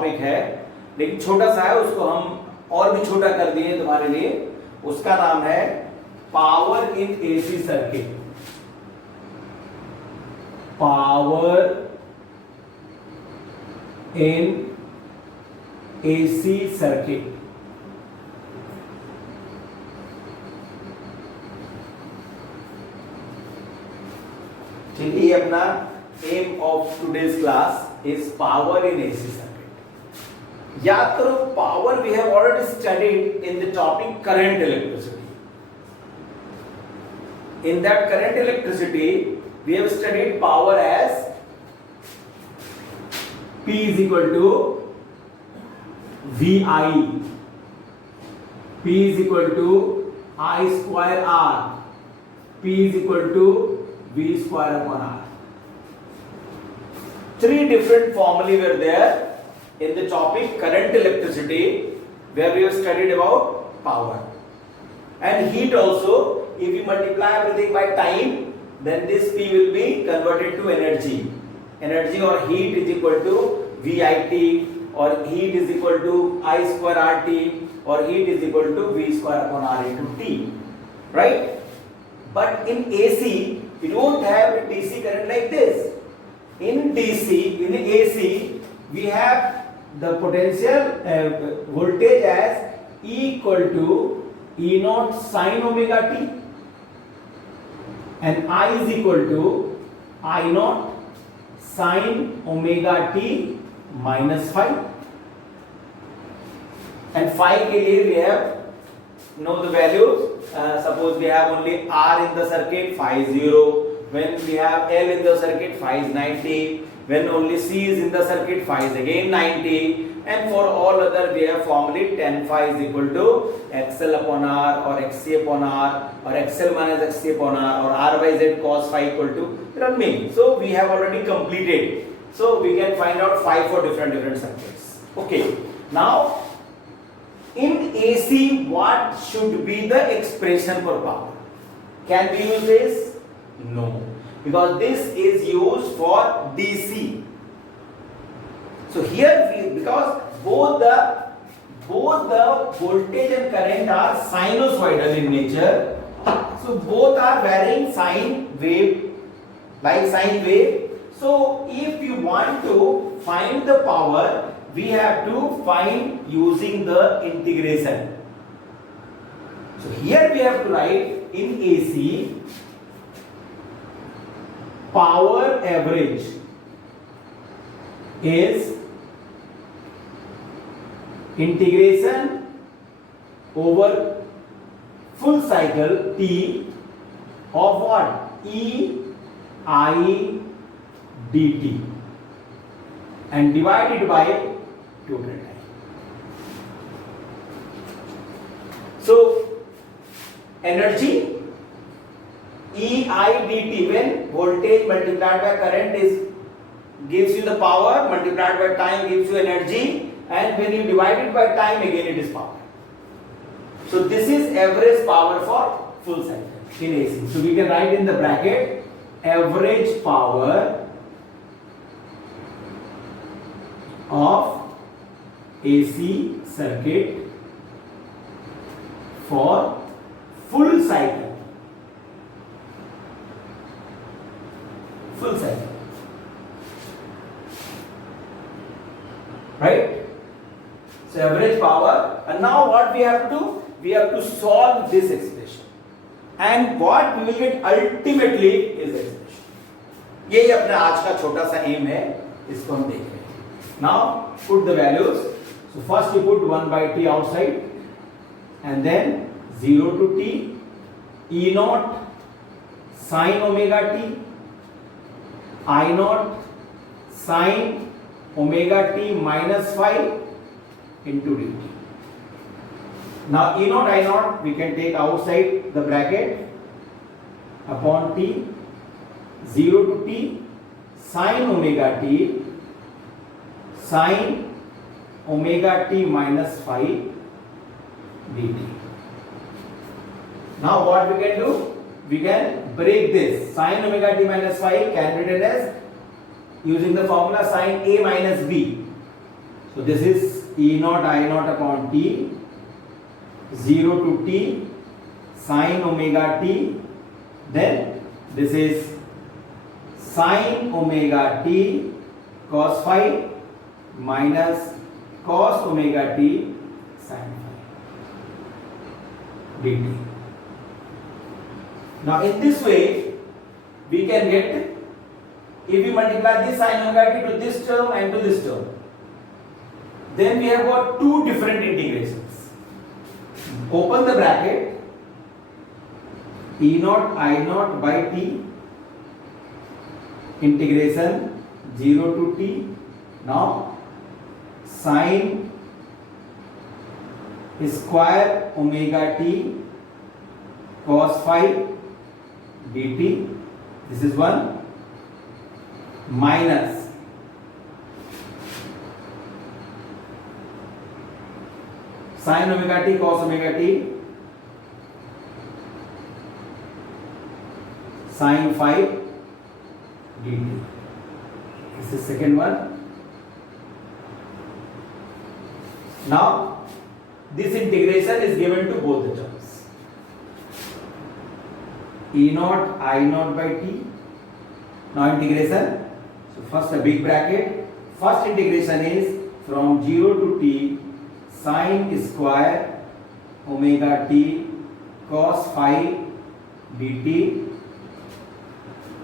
Topic है लेकिन छोटा सा है, उसको हम और भी छोटा कर दिए तुम्हारे लिए। उसका नाम है power in AC circuit. Power in AC circuit. ठीक है, ये अपना aim of today's class is power in AC circuit. याद करो, power we have already studied in the topic current electricity. In that current electricity, we have studied power as P is equal to VI. P is equal to I square R. P is equal to V square upon R. Three different formulae were there in the topic current electricity, where we have studied about power. And heat also, if we multiply everything by time, then this P will be converted to energy. Energy or heat is equal to VIT, or heat is equal to I square RT, or heat is equal to V square upon R into T. Right? But in AC, we don't have a DC current like this. In AC, we have the potential voltage as E equal to E naught sin omega t, and I is equal to I naught sin omega t minus phi. And phi के लिए we have know the values. Suppose we have only R in the circuit, phi is 0. When we have L in the circuit, phi is 90. When only C is in the circuit, phi is again 90. And for all other, we have formally tan phi is equal to XL upon R, or XC upon R, or XL minus XC upon R, or R by Z cos phi equal to, there are many. So we have already completed. So we can find out phi for different circuits. Okay. Now, in AC, what should be the expression for power? Can we use this? No, because this is used for DC. So here because both the voltage and current are sinusoidal in nature, so both are varying sine wave, like sine wave. So if you want to find the power, we have to find using the integration. So here we have to write in AC, power average is integration over full cycle T of what? E I dt, and divided by total time. So energy E I dt, when voltage multiplied by current gives you the power, multiplied by time gives you energy, and when you divide it by time, again it is power. So this is average power for full cycle in AC. So we can write in the bracket average power of AC circuit for full cycle. Full cycle. Right? So average power, and now what we have to do? We have to solve this expression, and what we will get ultimately is expression. यही अपना आज का छोटा सा M है, इसको हम देख रहे हैं. Now put the values. So first you put 1 by t outside, and then 0 to t, E naught sin omega t, I naught sin omega t minus phi into dt. Now E naught I naught we can take outside the bracket upon t, 0 to t sin omega t sin omega t minus phi dt. Now what we can do? We can break this. Sin omega t minus phi can be written as using the formula sin A minus B. So this is E naught I naught upon t, 0 to t sin omega t, then this is sin omega t cos phi minus cos omega t sin phi dt. Now in this way we can get, if we multiply this sin omega t to this term and to this term, then we have got two different integrations. Open the bracket, E naught I naught by t integration 0 to t. Now sin square omega t cos phi dt, this is one, minus sin omega t cos omega t sin phi dt. This is second one. Now this integration is given to both the terms. E naught I naught by t. Now integration. So first a big bracket. First integration is from 0 to t sin square omega t cos phi dt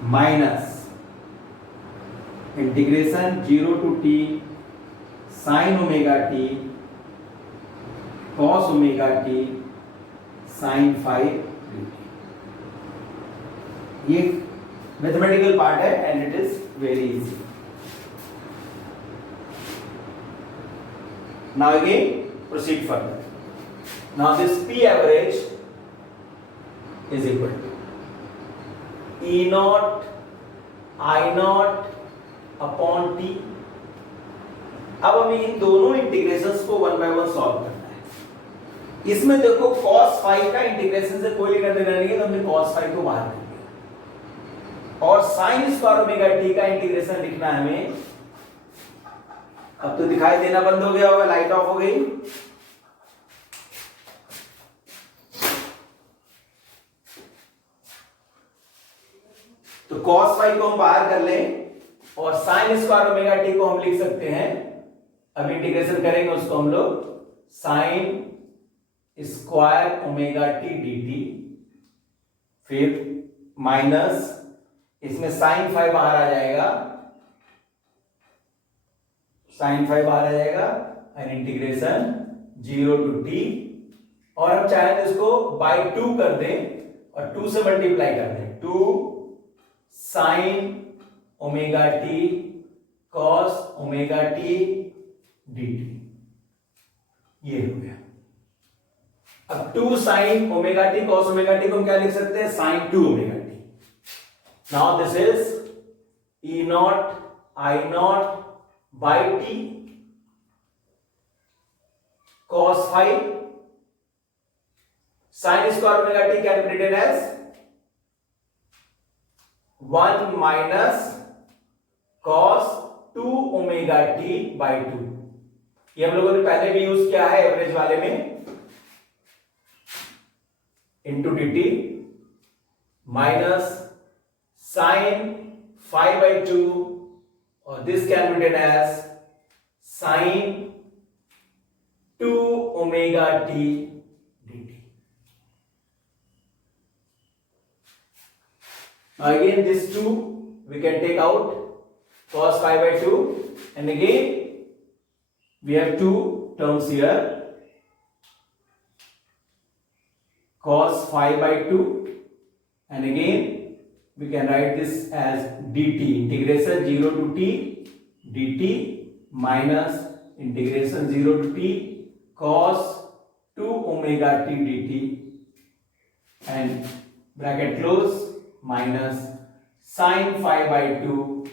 minus integration 0 to t sin omega t cos omega t sin phi dt. ये mathematical part है and it is very easy. Now again proceed further. Now this P average is equal to E naught I naught upon T. अब हमें इन दोनों integrations को one by one solve करना है. इसमें देखो cos phi का इंटीग्रेशन से कोई लेना देना नहीं है, तो हमने cos phi को बाहर कर दिया. और sin स्क्वायर ओमेगा t का इंटीग्रेशन लिखना है हमें. अब तो दिखाई देना बंद हो गया होगा, लाइट ऑफ हो गई. तो cos phi को हम बाहर कर लें और sin स्क्वायर ओमेगा t को हम लिख सकते हैं. अब इंटीग्रेशन करेंगे उसको हम लोग sin square omega t dt, फिर माइनस इसमें sin phi बाहर आ जाएगा, sin phi बाहर आ जाएगा एंड इंटीग्रेशन 0 टू t. और हम चाहे तो इसको बाय 2 कर दें और 2 से मल्टीप्लाई कर दें. 2 sin omega t cos omega t dt, ये हो गया. अब 2 sin omega t cos omega t को हम क्या लिख सकते हैं, sin 2 omega t. Now this is E naught I naught by t cos phi sin square omega t can be written as 1 minus cos 2 omega t by 2. ये हम लोगों ने पहले भी यूज किया है एवरेज वाले में. Into dt minus sin phi by 2, or this can be written as sin 2 omega t dt. Now again this 2 we can take out, cos phi by 2, and again we have two terms here, cos phi by 2, and again we can write this as dt, integration 0 to t dt minus integration 0 to t cos 2 omega t dt, and bracket close, minus sin phi by 2,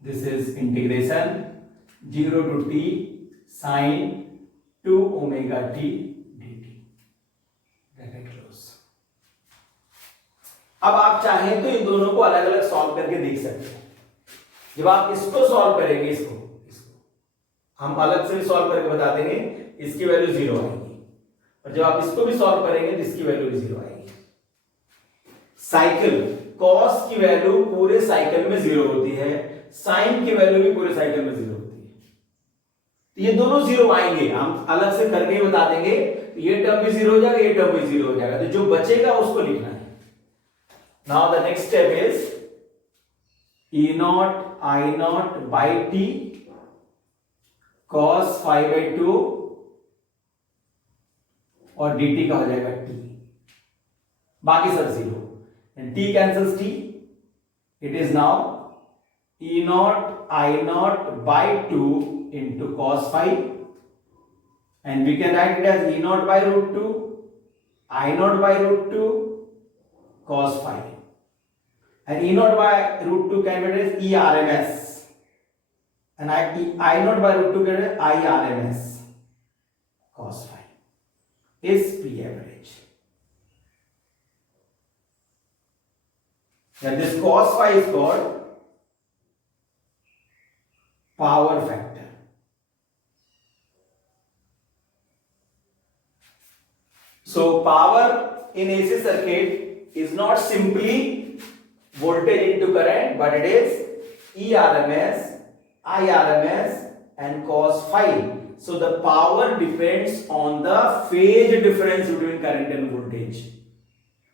this is integration 0 to t sin 2 omega t dt, bracket close. अब आप चाहें तो इन दोनों को अलग अलग solve करके देख सकते हैं. जब आप इसको सॉल्व करेंगे, इसको हम अलग से भी सॉल्व करके बता देंगे, इसकी वैल्यू 0 आएगी, और जब आप इसको भी सॉल्व करेंगे तो इसकी वैल्यू भी 0 आएगी। साइकिल, कॉस की वैल्यू पूरे साइकिल में 0 होती है, साइन की वैल्यू भी पूरे साइकिल में 0 होती है, तो ये दोनों 0 आएंगे, हम अलग से करके ही बता देंगे। तो ये टर्म भी 0 हो जाएगा, ये टर्म भी 0 हो जाएगा, तो जो बचेगा उसको लिखना है। Now the next step is E0 I0 by t cos phi by 2 और dt का हो जाएगा t, बाकी सब 0, and t cancels t, it is now E0 I0 by 2 into cos phi, and we can write it as E0 by root 2 I0 by root 2 cos phi, and E0 by root 2 can be written as ERMS, and I0 by root 2 can be written as IRMS cos phi is P average. Now this cos phi is called power factor. So power in AC circuit is not simply voltage into current, but it is ERMS, IRMS and cos phi. So the power depends on the phase difference between current and voltage.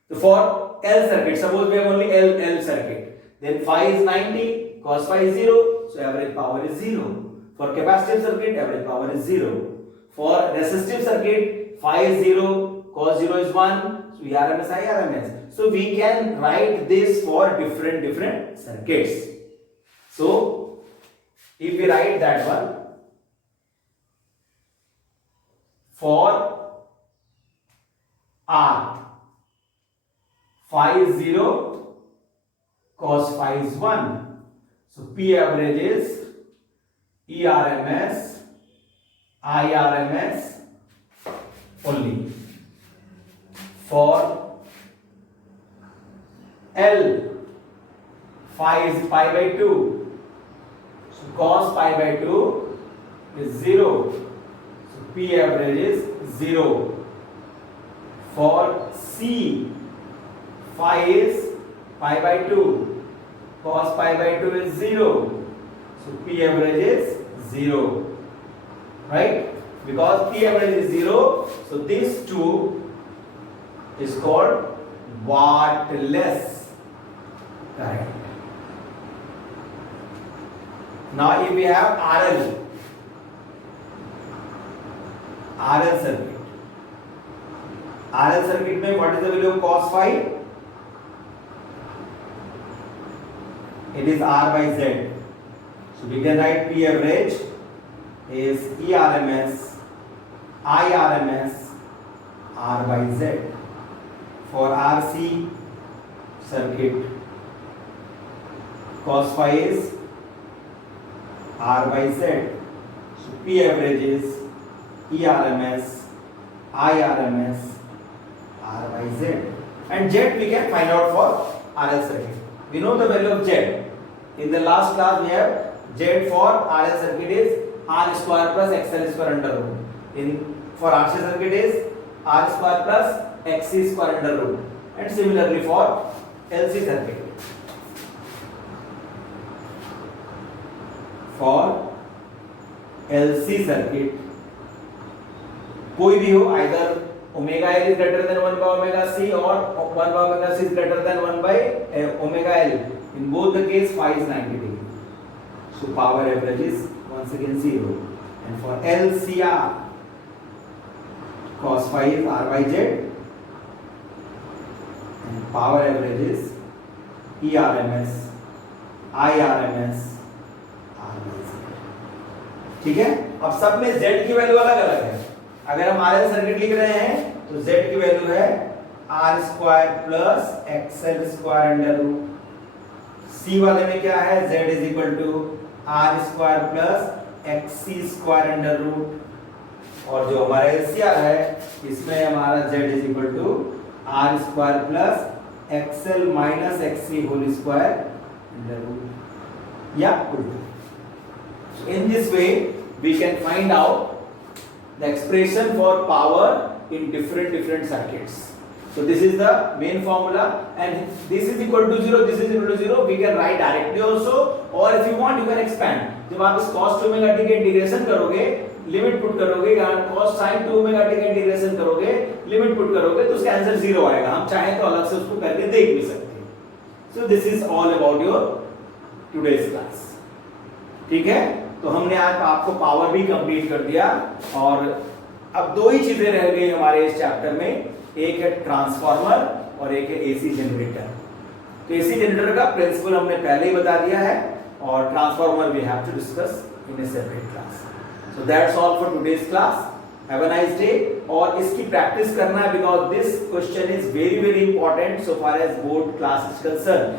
So for L circuit, suppose we have only L circuit, then phi is 90, cos phi is 0, so average power is 0. For capacitive circuit, average power is 0. For resistive circuit, phi is 0, cos 0 is 1, so ERMS, IRMS. So we can write this for different circuits. So if we write that one, for R, phi is 0, cos phi is 1. So P average is ERMS, IRMS only. For L, phi is pi by 2, so cos pi by 2 is 0, so P average is 0. For C, phi is pi by 2, cos pi by 2 is 0, so P average is 0, right? Because P average is 0, so this 2 is called wattless current. Now if we have RL circuit, RL circuit में what is the value of cos phi? It is R by Z. So we can write P average is ERMS, IRMS, R by Z. For RC circuit, cos phi is R by Z. So P average is ERMS, IRMS, R by Z. And Z we can find out for RL circuit. We know the value of Z. In the last class we have Z for RL circuit is R square plus XL square under root. For RC circuit is R square plus XC square under root. And similarly for LC circuit. For LC circuit, कोई भी हो, either omega L is greater than 1 by omega C or 1 by omega C is greater than 1 by omega L. In both the case, phi is 90 degree. So power average is once again 0. And for LCR, cos phi is R by Z. And power average is ERMS, IRMS, R by Z. ठीक है? अब सब में Z की value अलग अलग है। अगर हम RL सर्किट लिख रहे हैं तो Z की वैल्यू है R square plus XL square under root. C वाले में क्या है? Z is equal to R square plus XC square under root. और जो हमारा LCR है इसमें हमारा Z is equal to R square plus XL minus XC whole square under root, या उल्टा। In this way we can find out the expression for power in different circuits. So this is the main formula, and this is equal to 0, this is equal to 0. We can write directly also, or if you want you can expand. जब आप इस cos 2 omega t के integration करोगे, limit put करोगे, cos sin 2 omega t का integration करोगे, limit put करोगे, तो उसका आंसर 0 आएगा. हम चाहें तो अलग से उसको करके देख भी सकते हैं. So this is all about your today's class. ठीक है, तो हमने आज आपको पावर भी कंप्लीट कर दिया, और अब दो ही चीजें रह गई हमारे इस चैप्टर में. एक है ट्रांसफार्मर और एक है एसी जनरेटर. तो एसी जनरेटर का प्रिंसिपल हमने पहले ही बता दिया है, और transformer we have to discuss in a separate class. So that's all for today's class. Have a nice day. और इसकी प्रैक्टिस करना है, because this question is very important so far as board class is concern.